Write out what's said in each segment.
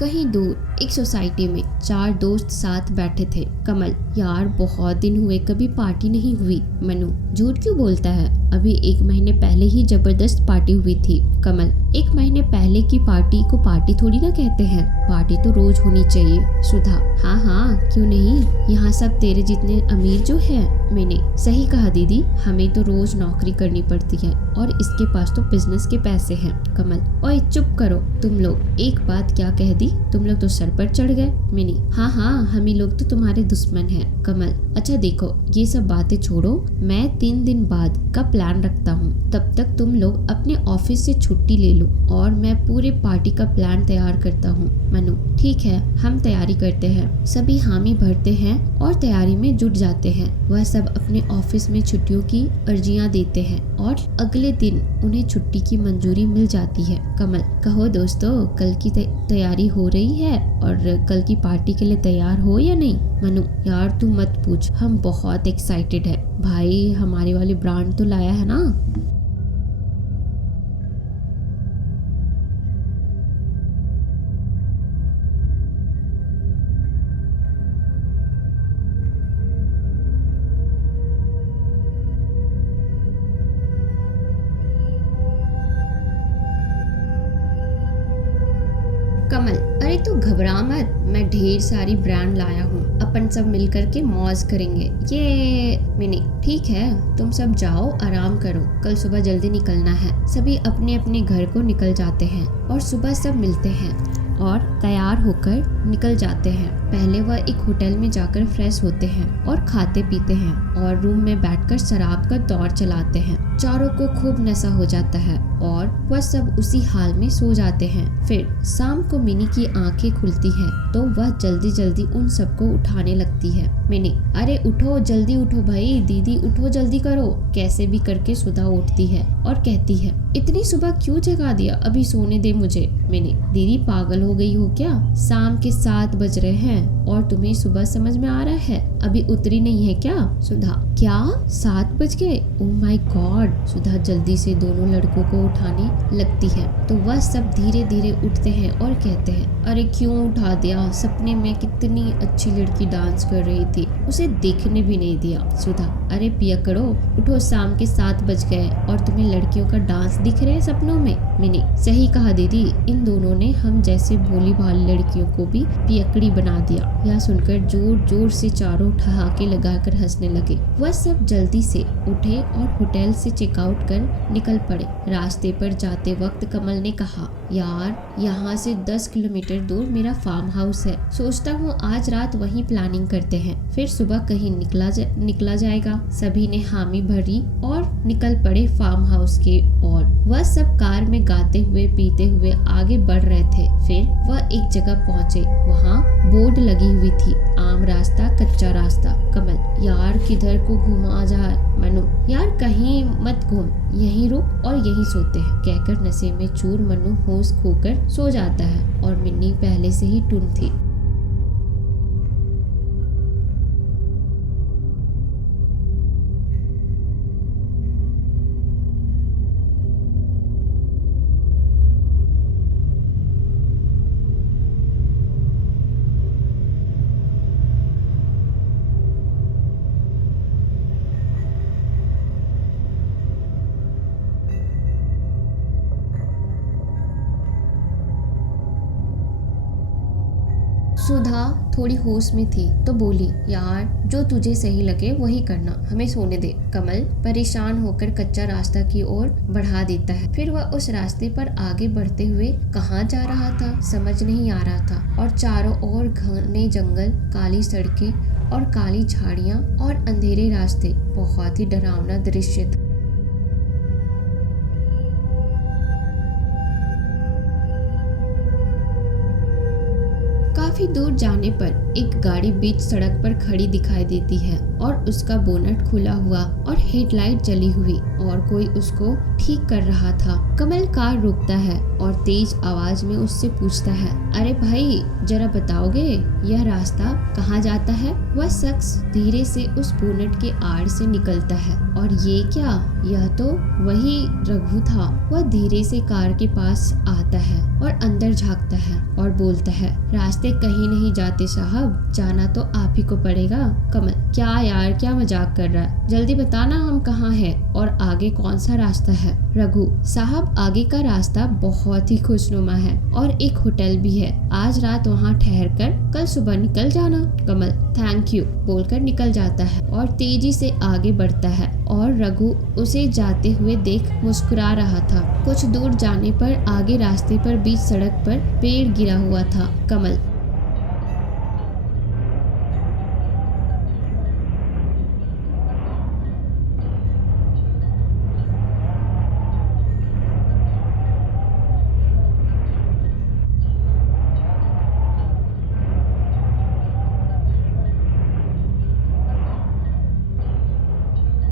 कहीं दूर एक सोसाइटी में 4 दोस्त साथ बैठे थे। कमल, यार बहुत दिन हुए, कभी पार्टी नहीं हुई। मनु, झूठ क्यों बोलता है, अभी 1 महीने पहले ही जबरदस्त पार्टी हुई थी। कमल, 1 महीने पहले की पार्टी को पार्टी थोड़ी ना कहते हैं, पार्टी तो रोज होनी चाहिए। सुधा, हाँ हाँ क्यों नहीं, यहाँ सब तेरे जितने अमीर जो है। मैंने, सही कहा दीदी, हमें तो रोज नौकरी करनी पड़ती है और इसके पास तो बिजनेस के पैसे हैं। कमल, ओए चुप करो तुम लोग, एक बात क्या कह दी, तुम लोग तो सर पर चढ़ गए। मिनी, हाँ हाँ हम ही लोग तो तुम्हारे दुश्मन हैं। कमल, अच्छा देखो ये सब बातें छोड़ो, मैं 3 दिन बाद का प्लान रखता हूँ, तब तक तुम लोग अपने ऑफिस से छुट्टी ले लो और मैं पूरे पार्टी का प्लान तैयार करता हूँ। मनु, ठीक है हम तैयारी करते हैं। सभी हामी भरते हैं और तैयारी में जुट जाते हैं। वह सब अपने ऑफिस में छुट्टियों की अर्जियां देते हैं और अगले दिन उन्हें छुट्टी की मंजूरी मिल जाती है। कमल, कहो दोस्तों, कल की तैयारी हो रही है और कल की पार्टी के लिए तैयार हो या नहीं। मनु, यार तू मत पूछ, हम बहुत एक्साइटेड है भाई, हमारे वाले ब्रांड तो लाया है ना। कमल, अरे तू घबरा मत, मैं ढेर सारी ब्रांड लाया हूँ, अपन सब मिलकर के मौज करेंगे। ये मिनी, ठीक है तुम सब जाओ आराम करो, कल सुबह जल्दी निकलना है। सभी अपने अपने घर को निकल जाते हैं और सुबह सब मिलते हैं और तैयार होकर निकल जाते हैं। पहले वह एक होटल में जाकर फ्रेश होते हैं और खाते पीते हैं और रूम में बैठकर शराब का दौर चलाते हैं। चारों को खूब नशा हो जाता है और वह सब उसी हाल में सो जाते हैं। फिर शाम को मिनी की आंखें खुलती हैं तो वह जल्दी जल्दी उन सबको उठाने लगती है। मिनी, अरे उठो जल्दी उठो भाई, दीदी उठो जल्दी करो। कैसे भी करके सुधा उठती है और कहती है, इतनी सुबह क्यों जगा दिया, अभी सोने दे मुझे। मिनी, दीदी पागल हो गई हो क्या, शाम के 7 बज रहे हैं और तुम्हें सुबह समझ में आ रहा है, अभी उतरी नहीं है क्या। सुधा, क्या 7 बज गए, ओह माय गॉड। सुधा जल्दी से दोनों लड़कों को उठाने लगती है तो वह सब धीरे धीरे उठते हैं और कहते हैं, अरे क्यों उठा दिया, सपने में कितनी अच्छी लड़की डांस कर रही थी, उसे देखने भी नहीं दिया। सुधा, अरे पिया करो, उठो, शाम के 7 बज गए और तुम्हें लड़कियों का डांस दिख रहे हैं सपनों में। मिनी, सही कहा दीदी, इन दोनों ने हम जैसे भोली भाली लड़कियों को भी पियकड़ी बना दिया। यह सुनकर जोर जोर से चारों ठहाके लगाकर हंसने लगे। वह सब जल्दी से उठे और होटल से चेकआउट कर निकल पड़े। रास्ते पर जाते वक्त कमल ने कहा, यार यहाँ से 10 किलोमीटर दूर मेरा फार्म हाउस है, सोचता हूँ आज रात वहीं प्लानिंग करते हैं, फिर सुबह कहीं निकला जाएगा। सभी ने हामी भरी और निकल पड़े फार्म हाउस की ओर। वह सब कार में गाते हुए पीते हुए आगे बढ़ रहे थे। फिर वह एक जगह पहुँचे, वहाँ बोर्ड लगी हुई थी, आम रास्ता कच्चा रास्ता। कमल, यार किधर को घुमा जाए। मनु, यार कहीं मत घूम, यहीं रुक और यहीं सोते हैं। कहकर नशे में चूर मनु होश खोकर सो जाता है और मिन्नी पहले से ही टुन थी। सुधा थोड़ी होश में थी तो बोली, यार जो तुझे सही लगे वही करना, हमें सोने दे। कमल परेशान होकर कच्चा रास्ता की ओर बढ़ा देता है। फिर वह उस रास्ते पर आगे बढ़ते हुए कहाँ जा रहा था समझ नहीं आ रहा था और चारों ओर घने जंगल, काली सड़कें और काली झाड़ियाँ और अंधेरे रास्ते। बहुत ही डरावना दृश्य था। काफी दूर जाने पर एक गाड़ी बीच सड़क पर खड़ी दिखाई देती है। और उसका बोनट खुला हुआ और हेडलाइट जली हुई और कोई उसको ठीक कर रहा था। कमल कार रोकता है और तेज आवाज में उससे पूछता है, अरे भाई जरा बताओगे यह रास्ता कहाँ जाता है? वह शख्स धीरे से उस बोनट के आड़ से निकलता है और ये क्या, यह तो वही रघु था। वह धीरे से कार के पास आता है और अंदर झांकता है और बोलता है, रास्ते कहीं नहीं जाते साहब, जाना तो आप ही को पड़ेगा। कमल, क्या यार, क्या मजाक कर रहा है? जल्दी बताना हम कहाँ हैं और आगे कौन सा रास्ता है? रघु, साहब आगे का रास्ता बहुत ही खुशनुमा है और एक होटल भी है, आज रात वहाँ ठहर कर कल सुबह निकल जाना। कमल, थैंक यू बोलकर निकल जाता है और तेजी से आगे बढ़ता है और रघु उसे जाते हुए देख मुस्कुरा रहा था। कुछ दूर जाने पर आगे रास्ते पर बीच सड़क पर पेड़ गिरा हुआ था। कमल,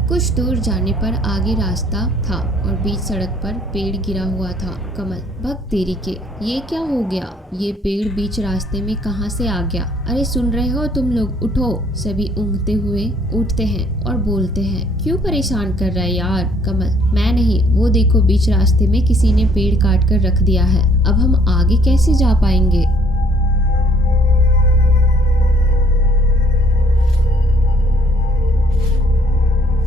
कुछ दूर जाने पर आगे रास्ता था और बीच सड़क पर पेड़ गिरा हुआ था। कमल, भग तेरी के, ये क्या हो गया? ये पेड़ बीच रास्ते में कहाँ से आ गया? अरे सुन रहे हो तुम लोग, उठो। सभी ऊँघते हुए उठते हैं और बोलते हैं, क्यों परेशान कर रहा है यार? कमल, मैं नहीं, वो देखो बीच रास्ते में किसी ने पेड़ काट कर रख दिया है, अब हम आगे कैसे जा पाएंगे?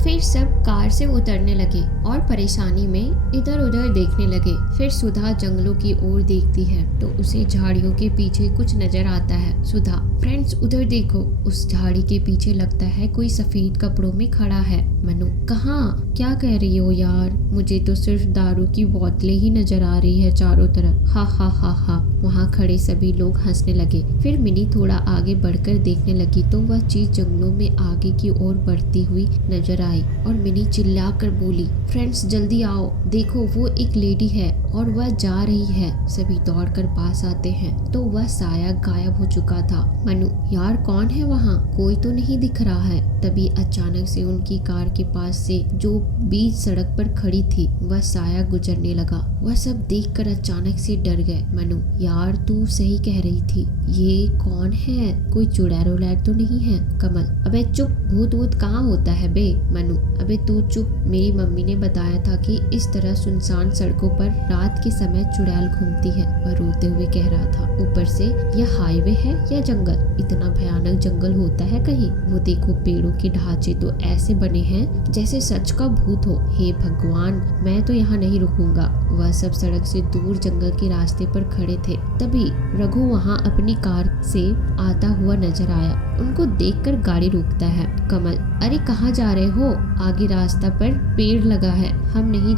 फिर सब कार से उतरने लगे और परेशानी में इधर उधर देखने लगे। फिर सुधा जंगलों की ओर देखती है तो उसे झाड़ियों के पीछे कुछ नजर आता है। सुधा, फ्रेंड्स उधर देखो, उस झाड़ी के पीछे लगता है कोई सफेद कपड़ों में खड़ा है। मनु, कहाँ? क्या कह रही हो यार? मुझे तो सिर्फ दारू की बोतलें ही नजर आ रही है चारों तरफ। हा हा हा हा। वहाँ खड़े सभी लोग हंसने लगे। फिर मिनी थोड़ा आगे बढ़कर देखने लगी तो वह चीज जंगलों में आगे की ओर बढ़ती हुई नजर आई और मिनी चिल्लाकर बोली, फ्रेंड्स जल्दी आओ, देखो वो एक लेडी है और वह जा रही है। सभी दौड़कर पास आते हैं तो वह साया गायब हो चुका था। मनु, यार कौन है वहाँ? कोई तो नहीं दिख रहा है। तभी अचानक से उनकी कार के पास से जो बीच सड़क पर खड़ी थी वह साया गुजरने लगा। वह सब देखकर अचानक से डर गए। मनु, यार तू सही कह रही थी, ये कौन है? कोई चुड़ैल उड़ैल तो नहीं है? कमल, अबे चुप, भूत वूत कहाँ होता है बे? मनु, अबे तू चुप, मेरी मम्मी ने बताया था कि इस तरह सुनसान सड़कों पर रात के समय चुड़ैल घूमती है। वह रोते हुए कह रहा था। ऊपर से यह हाईवे है या जंगल? इतना भयानक जंगल होता है कहीं? वो देखो पेड़ों के ढांचे तो ऐसे बने हैं जैसे सच का भूत हो। हे भगवान, मैं तो यहाँ नहीं रुकूंगा। वह सब सड़क से दूर जंगल के रास्ते पर खड़े थे। तभी रघु वहाँ अपनी कार से आता हुआ नजर आया। उनको देखकर गाड़ी रोकता है। कमल, अरे कहाँ जा रहे हो? आगे रास्ता पर पेड़ लगा है, हम नहीं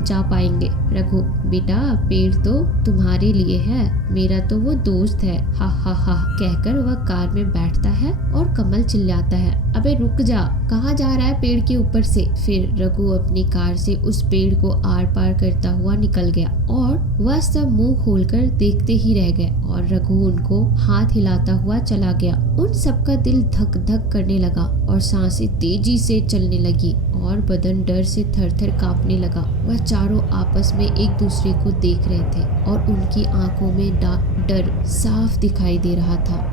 जा पाएंगे। रघु, बेटा पेड़ तो तुम्हारे लिए है, मेरा तो वो दोस्त है। हा हा हा कहकर वह कार में बैठता है और कमल चिल्लाता है, अबे रुक जा, कहाँ जा रहा है पेड़ के ऊपर से? फिर रघु अपनी कार से उस पेड़ को आर पार करता हुआ निकल गया और वह सब मुंह खोलकर देखते ही रह गए और रघु उनको हाथ हिलाता हुआ चला गया। उन सबका दिल धक धक करने लगा और सांसें तेजी से चलने लगी और बदन डर से थर थर कांपने लगा। वह चारों आपस में एक दूसरे को देख रहे थे और उनकी आंखों में डर साफ दिखाई दे रहा था।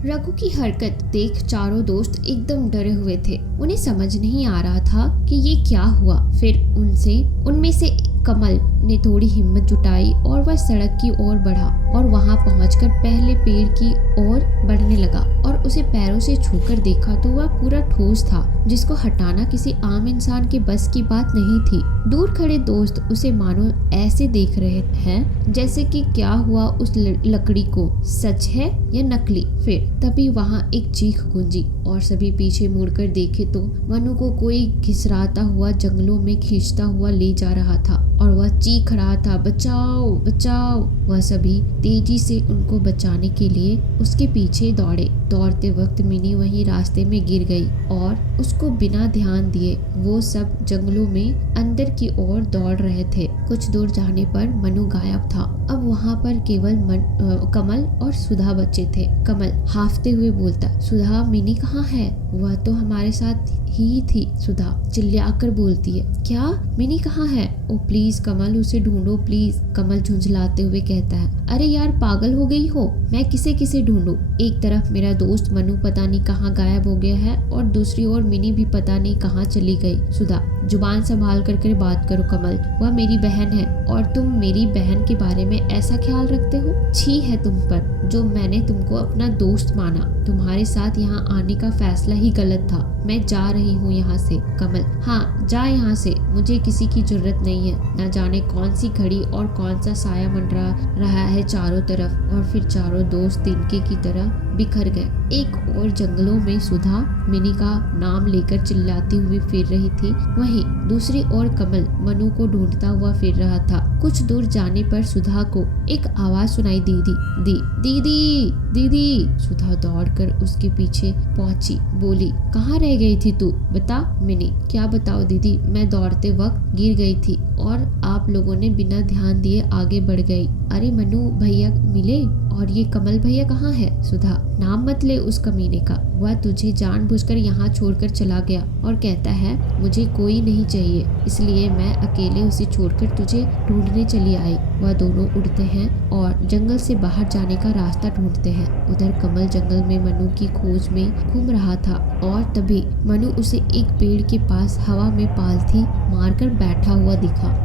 रघु की हरकत देख चारों दोस्त एकदम डरे हुए थे। उन्हें समझ नहीं आ रहा था कि ये क्या हुआ। फिर उनमें से कमल ने थोड़ी हिम्मत जुटाई और वह सड़क की ओर बढ़ा और वहां पहुंचकर पहले पेड़ की ओर बढ़ने लगा और उसे पैरों से छूकर देखा तो वह पूरा ठोस था, जिसको हटाना किसी आम इंसान के बस की बात नहीं थी। दूर खड़े दोस्त उसे मानो ऐसे देख रहे हैं जैसे कि क्या हुआ उस लकड़ी को, सच है या नकली। फिर तभी वहां एक चीख गूंजी और सभी पीछे मुड़कर देखे तो मनु को कोई घिसराता हुआ जंगलों में खींचता हुआ ले जा रहा था और वह चीख रहा था, बचाओ बचाओ। वह सभी तेजी से उनको बचाने के लिए उसके पीछे दौड़े। दौड़ते वक्त मिनी वहीं रास्ते में गिर गई और उसको बिना ध्यान दिए वो सब जंगलों में अंदर की ओर दौड़ रहे थे। कुछ दूर जाने पर मनु गायब था। अब वहाँ पर केवल कमल और सुधा बचे थे। कमल हाफते हुए बोलता, सुधा मिनी कहाँ है? वह तो हमारे साथ ही थी। सुधा चिल्लाकर बोलती है, क्या मिनी कहाँ है? ओ प्लीज कमल, उसे ढूंढो प्लीज। कमल झुंझलाते हुए कहता है, अरे यार पागल हो गई हो, मैं किसे किसे ढूंढूं? एक तरफ मेरा दोस्त मनु पता नहीं कहाँ गायब हो गया है और दूसरी ओर मिनी भी पता नहीं कहाँ चली गई। सुधा जुबान संभाल कर बात करो कमल, वह मेरी बहन है और तुम मेरी बहन के बारे में ऐसा ख्याल रखते हो? छी है तुम पर जो मैंने तुमको अपना दोस्त माना। तुम्हारे साथ यहाँ आने का फैसला ही गलत था। मैं जा रही हूँ यहाँ से। कमल, हाँ जा यहाँ से, मुझे किसी की जरूरत नहीं है। न जाने कौन सी घड़ी और कौन सा साया मंडरा रहा है चारों तरफ। और फिर चारों दोस्त तिनके की तरह बिखर गए। एक और जंगलों में सुधा मिनी का नाम लेकर चिल्लाती हुई फिर रही थी, वहीं दूसरी ओर कमल मनु को ढूंढता हुआ फिर रहा था। कुछ दूर जाने पर सुधा को एक आवाज सुनाई दीदी दीदी। सुधा दौड़कर उसके पीछे पहुंची, बोली, कहाँ रह गई थी तू? बता। मिनी, क्या बताओ दीदी, मैं दौड़ते वक्त गिर गई थी और आप लोगों ने बिना ध्यान दिए आगे बढ़ गई। अरे मनु भैया मिले, और ये कमल भैया कहाँ है? सुधा, नाम मत ले उस कमीने का, वह तुझे जानबूझकर यहाँ छोड़कर चला गया और कहता है मुझे कोई नहीं चाहिए, इसलिए मैं अकेले उसे छोड़कर तुझे ढूंढने चली आई। वह दोनों उड़ते हैं और जंगल से बाहर जाने का रास्ता ढूंढते हैं। उधर कमल जंगल में मनु की खोज में घूम रहा था और तभी मनु उसे एक पेड़ के पास हवा में पालथी मारकर बैठा हुआ दिखा।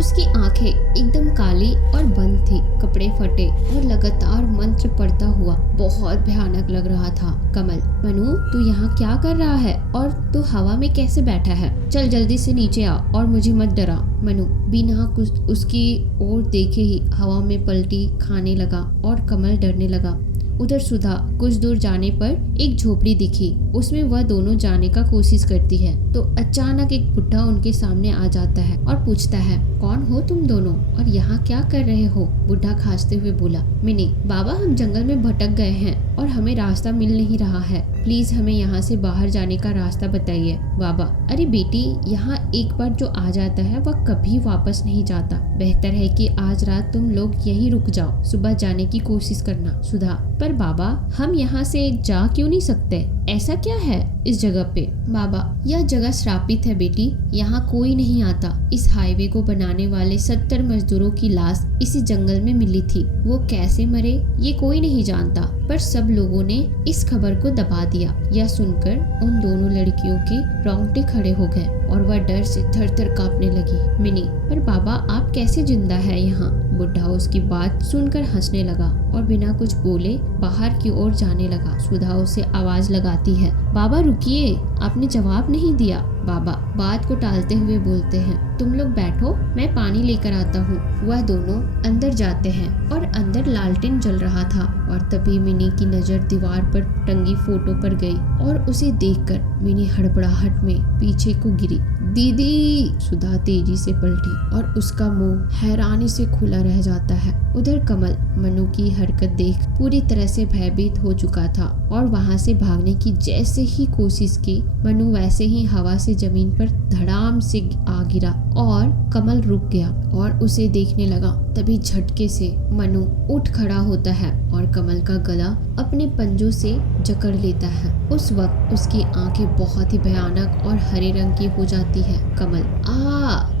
उसकी आंखें एकदम काली और बंद थी, कपड़े फटे और लगातार मंत्र पढ़ता हुआ बहुत भयानक लग रहा था। कमल, मनु तू यहाँ क्या कर रहा है और तू हवा में कैसे बैठा है? चल जल्दी से नीचे आ और मुझे मत डरा। मनु बिना कुछ उसकी ओर देखे ही हवा में पलटी खाने लगा और कमल डरने लगा। उधर सुधा कुछ दूर जाने पर एक झोपड़ी दिखी, उसमें वह दोनों जाने का कोशिश करती है तो अचानक एक बुढ़ा उनके सामने आ जाता है और पूछता है, कौन हो तुम दोनों और यहाँ क्या कर रहे हो? बुढ़ा खांसते हुए बोला, मिनी बाबा हम जंगल में भटक गए हैं और हमें रास्ता मिल नहीं रहा है, प्लीज हमें यहाँ से बाहर जाने का रास्ता बताइए। बाबा, अरे बेटी, यहाँ एक बार जो आ जाता है वह कभी वापस नहीं जाता, बेहतर है कि आज रात तुम लोग यहीं रुक जाओ, सुबह जाने की कोशिश करना। सुधा, पर बाबा हम यहाँ से जा क्यों नहीं सकते? ऐसा क्या है इस जगह पे? बाबा, यह जगह श्रापित है बेटी, यहाँ कोई नहीं आता। इस हाईवे को बनाने वाले 70 मजदूरों की लाश इसी जंगल में मिली थी। वो कैसे मरे ये कोई नहीं जानता, पर सब लोगों ने इस खबर को दबा दिया। यह सुनकर उन दोनों लड़कियों के रोंगटे खड़े हो गए और वह डर से थर-थर कांपने लगी। मिनी, पर बाबा आप कैसे जिंदा है यहाँ? बुढ़ा उसकी बात सुनकर हंसने लगा और बिना कुछ बोले बाहर की ओर जाने लगा। सुधा उसे आवाज लगाती है, बाबा रुकिए, आपने जवाब नहीं दिया। बाबा बात को टालते हुए बोलते हैं, तुम लोग बैठो, मैं पानी लेकर आता हूँ। वह दोनों अंदर जाते हैं और अंदर लालटेन जल रहा था और तभी मिनी की नजर दीवार पर टंगी फोटो पर गई और उसे देखकर मिनी हड़बड़ाहट में पीछे को गिरी। दीदी! सुधा तेजी से पलटी और उसका मुंह हैरानी से खुला रह जाता है। उधर कमल मनु की हरकत देख पूरी तरह से भयभीत हो चुका था और वहां से भागने की जैसे ही कोशिश की, मनु वैसे ही हवा से जमीन पर धड़ाम से आ गिरा और कमल रुक गया और उसे देखने लगा। तभी झटके से मनु उठ खड़ा होता है और कमल का गला अपने पंजों से जकड़ लेता है। उस वक्त उसकी आंखें बहुत ही भयानक और हरे रंग की हो जाती है। कमल,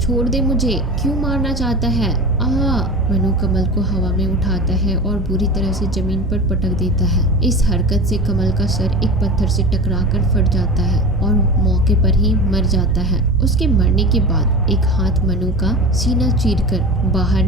छोड़ दे मुझे, क्यों मारना चाहता है? मनु कमल को हवा में उठाता है और बुरी तरह से जमीन पर पटक देता है। इस हरकत से कमल का सर एक पत्थर से टकराकर फट जाता है और मौके पर ही मर जाता है। उसके मरने के बाद एक हाथ मनु का सीना चीरकर बाहर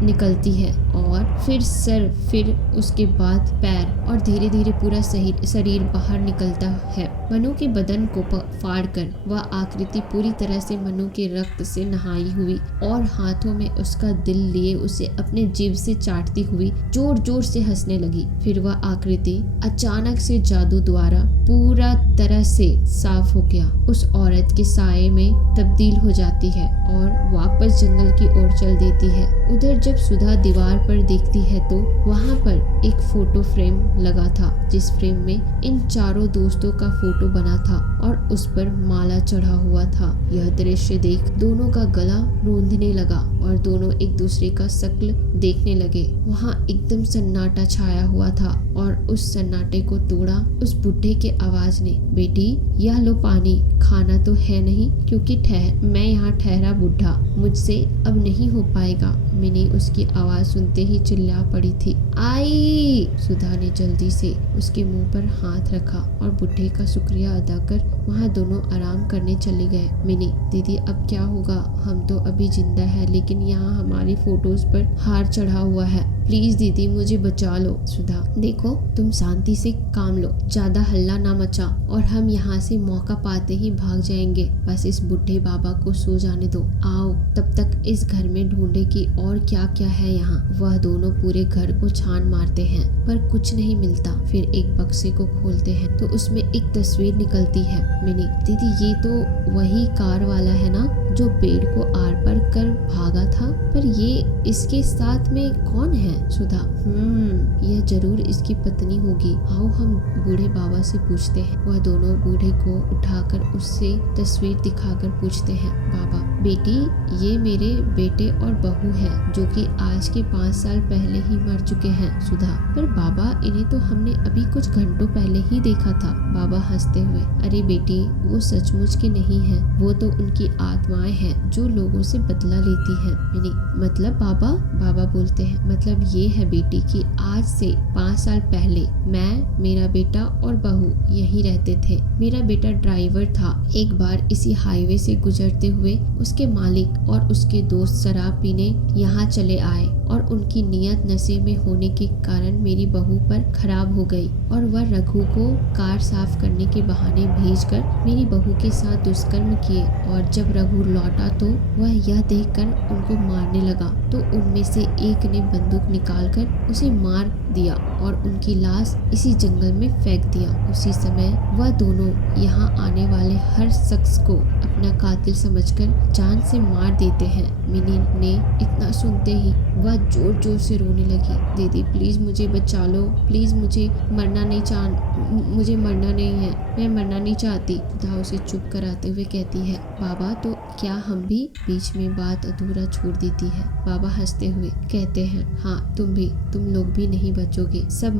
निकलती है और फिर सर, फिर उसके बाद पैर और धीरे धीरे पूरा शरीर बाहर निकलता है। मनु के बदन को फाड़कर वह आकृति पूरी तरह से मनु के रक्त से नहाई हुई और हाथों में उसका दिल लिए उसे अपने जीभ से चाटती हुई जोर जोर से हंसने लगी। फिर वह आकृति अचानक से जादू द्वारा पूरा तरह से साफ हो गया, उस औरत के साये में तब्दील हो जाती है और वापस जंगल की ओर चल देती है। उधर जब सुधा दीवार पर देखती है तो वहाँ पर एक फोटो फ्रेम लगा था, जिस फ्रेम में इन चारों दोस्तों का फोटो बना था और उस पर माला चढ़ा हुआ था। यह दृश्य देख दोनों का गला रूंधने लगा और दोनों एक दूसरे का शक्ल देखने लगे। वहाँ एकदम सन्नाटा छाया हुआ था और उस सन्नाटे को तोड़ा उस बुढ़े के आवाज ने, बेटी यह लो पानी, खाना तो है नहीं क्योंकि मैं यहाँ ठहरा बूढ़ा, मुझसे अब नहीं हो पाएगा। मिनी उसकी आवाज सुनते ही चिल्ला पड़ी थी। आई! सुधा ने जल्दी से उसके मुंह पर हाथ रखा और बुढ़े का शुक्रिया अदा कर वहाँ दोनों आराम करने चले गए। मिनी, दीदी अब क्या होगा? हम तो अभी जिंदा है लेकिन यहाँ हमारी फोटोज पर हार चढ़ा हुआ है, प्लीज दीदी मुझे बचा लो। सुधा, देखो तुम शांति से काम लो, ज्यादा हल्ला ना मचा और हम यहाँ से मौका पाते ही भाग जाएंगे। बस इस बुढ़े बाबा को सो जाने दो। आओ तब तक इस घर में ढूंढे कि और क्या क्या है यहाँ। वह दोनों पूरे घर को छान मारते हैं पर कुछ नहीं मिलता। फिर एक बक्से को खोलते हैं तो उसमें एक तस्वीर निकलती है। मिनी, दीदी ये तो वही कार वाला है ना जो पेड़ को आर पार कर भागा था, पर ये इसके साथ में कौन है? सुधा, यह जरूर इसकी पत्नी होगी। आओ हम बूढ़े बाबा से पूछते हैं। वह दोनों बूढ़े को उठाकर उससे तस्वीर दिखाकर पूछते हैं, बाबा बेटी ये मेरे बेटे और बहू है जो कि आज के 5 साल पहले ही मर चुके हैं। सुधा, पर बाबा इन्हें तो हमने अभी कुछ घंटों पहले ही देखा था। बाबा हंसते हुए, अरे बेटी वो सचमुच के नहीं है, वो तो उनकी आत्माएं हैं जो लोगों से बदला लेती हैं। मतलब बाबा बोलते हैं, मतलब ये है बेटी कि आज से 5 साल पहले मैं, मेरा बेटा और बहू यहीं रहते थे। मेरा बेटा ड्राइवर था। एक बार इसी हाईवे से गुजरते हुए उसके मालिक और उसके दोस्त शराब पीने यहाँ चले आए और उनकी नीयत नशे में होने के कारण मेरी बहू पर खराब हो गई और वह रघु को कार साफ करने के बहाने भेजकर मेरी बहू के साथ दुष्कर्म किए और जब रघु लौटा तो वह यह देखकर उनको मारने लगा तो उनमें से एक ने बंदूक निकालकर उसे मार दिया और उनकी लाश इसी जंगल में फेंक दिया। उसी समय वह दोनों यहाँ आने वाले हर शख्स को अपना कातिल समझकर जान से मार देते हैं। मिनी ने इतना सुनते ही वह जोर जोर से रोने लगी। दीदी प्लीज मुझे बचा लो, प्लीज मुझे मरना नहीं है, मैं मरना नहीं चाहती। सुधा उसे चुप कराते हुए कहती है, बाबा तो क्या हम भी? बीच में बात अधूरा छोड़ देती है। बाबा हंसते हुए कहते हैं, हाँ तुम लोग भी नहीं बचोगे, सब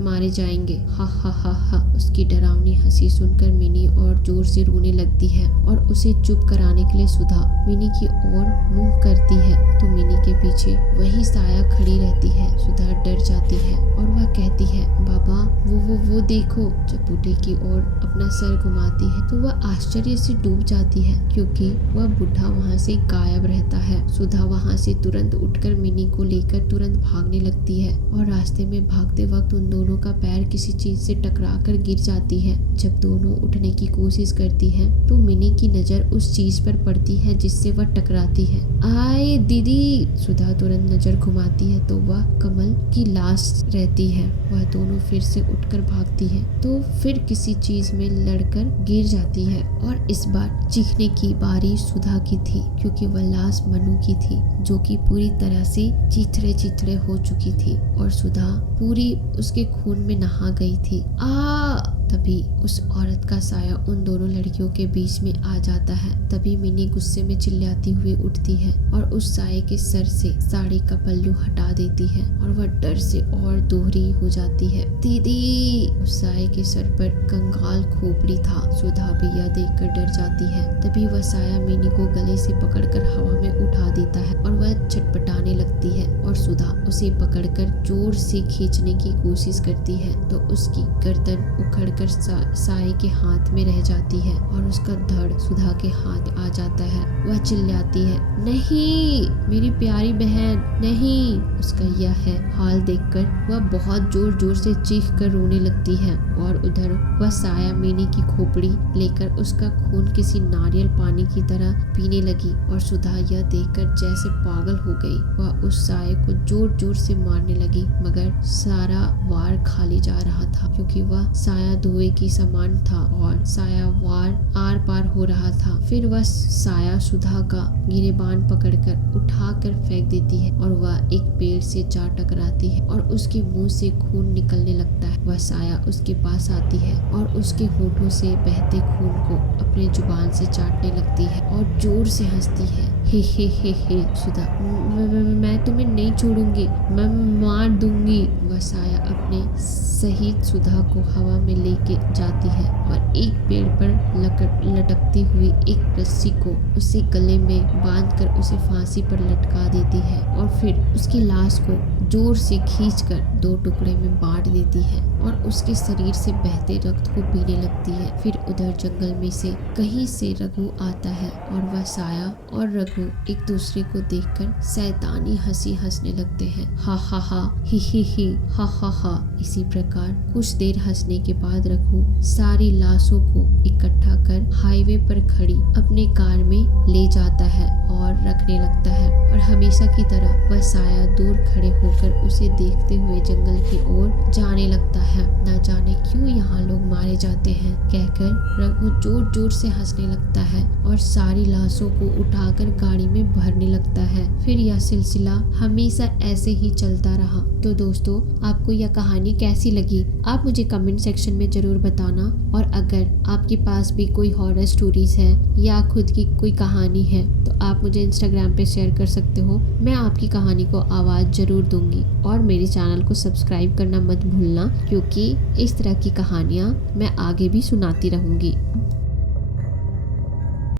मारे जाएंगे। हा हा हा हा। उसकी डरावनी हंसी सुनकर मिनी और जोर से रोने लगती है और उसे चुप कराने के लिए सुधा मिनी की ओर मुंह करती है तो मिनी के पीछे वही साया खड़ी रहती है। सुधा डर जाती है और वह कहती है, बाबा वो देखो। जब बूढ़े की ओर अपना सर घुमाती है तो वह आश्चर्य से डूब जाती है क्योंकि वह बूढ़ा वहाँ से गायब रहता है। सुधा वहाँ से तुरंत उठकर मिनी को लेकर तुरंत भागने लगती है और रास्ते में भागते वक्त उन दोनों का पैर किसी चीज से टकरा कर गिर जाती है। जब दोनों उठने की कोशिश करती है तो मिनी की नजर उस चीज पर पड़ती है जिससे वह टकराती है। आए दीदी! सुधा तुरंत नजर घुमाती है तो वह कमल की लाश रहती है। वह दोनों फिर से उठकर भागती है तो फिर किसी चीज में लड़कर गिर जाती है और इस बार चीखने की बारी सुधा की थी क्योंकि वह लाश मनु की थी जो कि पूरी तरह से चिथड़े चिथड़े हो चुकी थी और सुधा पूरी उसके खून में नहा गई थी। तभी उस औरत का साया उन दोनों लड़कियों के बीच में आ जाता है। तभी मिनी गुस्से में चिल्लाती हुई उठती है और उस साये के सर से साड़ी का पल्लू हटा देती है और वह डर से और दोहरी हो जाती है। दीदी! उस साये के सर पर कंगाल खोपड़ी था। सुधा भी यह देखकर डर जाती है। तभी वह साया मिनी को गले से पकड़कर हवा में उठा देता है और वह छटपटाने लगती है और सुधा उसे पकड़कर जोर से खींचने की कोशिश करती है तो उसकी गर्दन उखड़कर साये के हाथ में रह जाती है और उसका धड़ सुधा के हाथ आ जाता है। वह चिल्लाती है, नहीं मेरी प्यारी बहन, नहीं! उसका यह है हाल देखकर वह बहुत जोर जोर से चीख कर रोने लगती है और उधर वह साया मिनी की खोपड़ी लेकर उसका खून किसी नारियल पानी की तरह पीने लगी और सुधा यह देखकर जैसे पागल हो गई। वह उस साये को जोर जोर से मारने लगी मगर सारा वार खाली जा रहा था क्योंकि वह साया धुएं की समान था और साया वार आर पार हो रहा था। फिर वह साया सुधा का गिरेबान पकड़कर उठाकर फेंक देती है और वह एक पेड़ से जा टकराती है और उसके मुंह से खून निकलने लगता है। वह साया उसके पास आती है और उसके होठों से बहते खून को अपने जुबान से चाटने लगती है और जोर से हंसती है। हे सुधा, मैं तुम्हें नहीं छोड़ूंगी, मैं मार दूंगी। वह साया अपने शहीद सुधा को हवा में लेके जाती है और एक पेड़ पर लटकती हुई एक रस्सी को उससे गले में बांधकर उसे फांसी पर लटका देती है और फिर उसकी लाश को जोर से खींचकर 2 टुकड़े में बांट देती है और उसके शरीर से बहते रक्त को पीने लगती है। फिर उधर जंगल में से कहीं से रघु आता है और वह साया और रघु एक दूसरे को देखकर शैतानी हंसी हंसने लगते हैं। हा हा हा, ही हा हा हा। इसी प्रकार कुछ देर हंसने के बाद रघु सारी लाशों को इकट्ठा कर हाईवे पर खड़ी अपने कार में ले जाता है और रखने लगता है और हमेशा की तरह वह साया दूर खड़े होकर उसे देखते हुए जंगल की ओर जाने लगता है। न जाने क्यों यहाँ लोग मारे जाते हैं कहकर रघु जोर जोर से हंसने लगता है और सारी लाशों को उठाकर गाड़ी में भरने लगता है। फिर यह सिलसिला हमेशा ऐसे ही चलता रहा। तो दोस्तों, आपको यह कहानी कैसी लगी आप मुझे कमेंट सेक्शन में जरूर बताना और अगर आपके पास भी कोई हॉरर स्टोरीज है या खुद की कोई कहानी है तो आप मुझे इंस्टाग्राम पे शेयर कर सकते हो। मैं आपकी कहानी को आवाज़ जरूर दूंगी और मेरे चैनल को सब्सक्राइब करना मत भूलना क्योंकि इस तरह की कहानियाँ मैं आगे भी सुनाती रहूंगी।